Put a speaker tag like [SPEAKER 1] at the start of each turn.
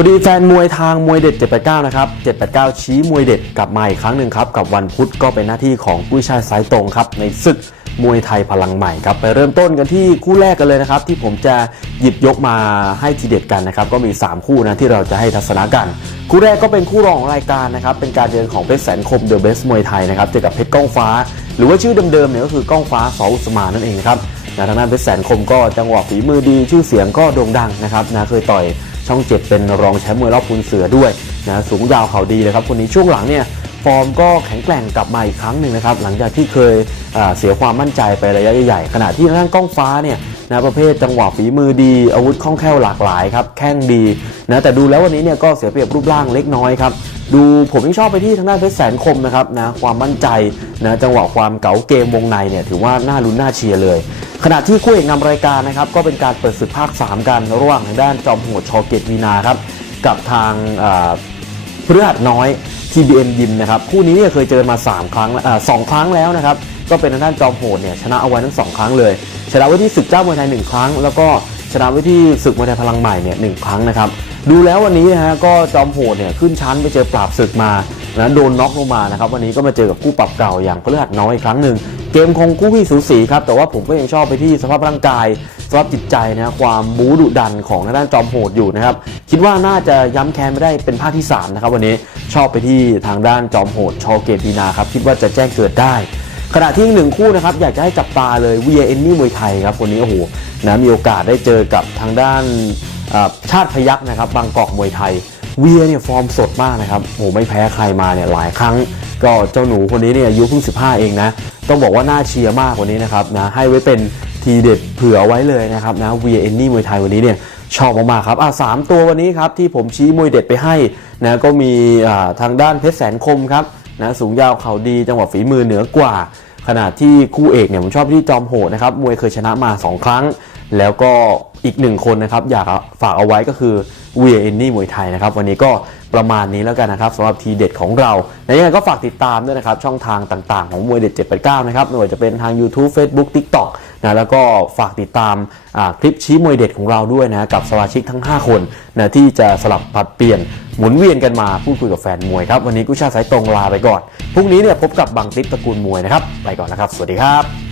[SPEAKER 1] วัสดีแฟนมวยทางมวยเด็ด 789 นะครับ 789 ชี้มวยเด็ดกลับมาอีกครั้งหนึ่งครับ กับวันพุธก็เป็นหน้าที่ของกุ้ยชายสายตรงครับ ในศึกมวยไทยพลังใหม่ครับ ไปเริ่มต้นกันที่คู่แรกกันเลยนะครับ ที่ผมจะหยิบยกมาให้ทีเด็ดกันนะครับ ก็มี 3 คู่นะที่เราจะให้ทัศนะกัน คู่แรกก็เป็นคู่รองของรายการนะครับ เป็นการเดินของเพชรแสนคมเดอะเบสมวยไทยนะครับเจอกับเพชรก้องฟ้า หรือว่าชื่อเดิมๆเนี่ยก็คือก้องฟ้าสออุสมานนั่นเองนะครับนะทางด้านเพชรแสนคมก็จังหวะฝีมือดีชื่อเสียงก็โด่งดังนะครับนะเคยต่อย ช่องเจ็ดเป็นรองแชมป์มวยรอบพุนเสือด้วยนะสูงยาวเขาดีเลยครับคนนี้ช่วงหลังเนี่ยฟอร์มก็แข็งแกร่งกลับมาอีกครั้งหนึ่งนะครับหลังจากที่เคยเสียความมั่นใจไประยะใหญ่ขณะที่ทางด้านกล้องฟ้าเนี่ยนะประเภทจังหวะฝีมือดี อาวุธคล่องแคล่วหลากหลายครับแข้งดีนะแต่ดูแล้ววันนี้เนี่ยก็เสียเปรียบรูปร่างเล็กน้อยครับดูผมยังชอบไปที่ทางด้านเพชรแสนคมนะครับนะความมั่นใจนะจังหวะความเก๋าเกมวงในเนี่ยถือว่าน่าลุ้นน่าเชียร์เลย ขณะที่คู่เอกนำรายการนะครับ ก็เป็นการเปิดศึกภาค 3 กันระหว่างทางด้านจอมโหดชอเกตวีนาครับกับทางพฤหัสน้อย TBN ยิมนะครับคู่นี้เนี่ยเคยเจอมา 3 ครั้งอ่าสองครั้งแล้วนะครับ ก็เป็นทางด้านจอมโหดเนี่ยชนะเอาไว้ทั้งสองครั้งเลย ชนะไว้ที่ศึกเจ้ามวยไทยหนึ่งครั้ง แล้วก็ชนะไว้ที่ศึกมวยไทยพลังใหม่เนี่ยหนึ่งครั้งนะครับดูแล้ววันนี้นะฮะก็จอมโหดเนี่ยขึ้นชั้นไปเจอปราบศึกมานะโดนน็อกลงมานะครับวันนี้ก็มาเจอกับคู่ปรับเก่าอย่างพฤหัสน้อยอีกครั้งหนึ่ง มคงคู่ขี้สูสีครับ แต่ว่าผมก็ยังชอบไปที่สภาพร่างกายสภาพจิตใจนะความบูดุดันของทางด้านจอมโหดอยู่นะครับ คิดว่าน่าจะย้ำแค้นไม่ได้เป็นภาคที่ 3 นะครับ วันนี้ชอบไปที่ทางด้านจอมโหดชอเกตีนาครับ คิดว่าจะแจ้งเกิดได้ ขณะที่หนึ่งคู่นะครับ อยากจะให้จับตาเลยวีเอ็นนี่มวยไทยครับวันนี้โอ้โหนะมีโอกาสได้เจอกับทางด้านชาติพยักนะครับบางกอกมวยไทยเวียเนี่ยฟอร์มสดมากนะครับโอ้โหไม่แพ้ใครมาเนี่ยหลายครั้ง ก็เจ้าหนูคนนี้เนี่ยอายุเพิ่ง 15 เองนะ ต้องบอกว่าน่าเชียร์มากกว่านี้นะครับนะให้ไว้เป็นทีเด็ดเผื่อไว้เลยนะครับนะเวียเอนนี่มวยไทยวันนี้เนี่ยชอบมากๆครับอะสามตัววันนี้ครับที่ผมชี้มวยเด็ดไปให้นะก็มีอ่าทางด้านเพชรแสนคมครับนะสูงยาวเข่าดีจังหวะฝีมือเหนือกว่า ขณะที่คู่เอกเนี่ยผมชอบที่จอมโหดนะครับมวยเคยชนะมา 2 ครั้ง แล้วก็อีกหนึ่งคนนะครับอยากฝากเอาไว้ก็คือเวียเอนนี่มวยไทยนะครับ วันนี้ก็ประมาณนี้แล้วกันนะครับสำหรับทีเด็ดของเราและยังไงก็ฝากติดตามด้วยนะครับ ช่องทางต่างๆ ของมวยเด็ด 789 นะครับไม่ว่าจะเป็นทาง YouTube Facebook TikTok นะแล้วก็ฝากติดตามคลิปชี้มวยเด็ดของเราด้วยนะกับสมาชิกทั้ง 5 คนนะที่จะสลับผัดเปลี่ยนหมุนเวียนกันมาพูดคุยกับแฟนมวยครับวันนี้กุชาติสายตรงลาไปก่อนพรุ่งนี้เนี่ยพบกับบังติ๊บตระกูลมวยนะครับไปก่อนนะครับ สวัสดีครับ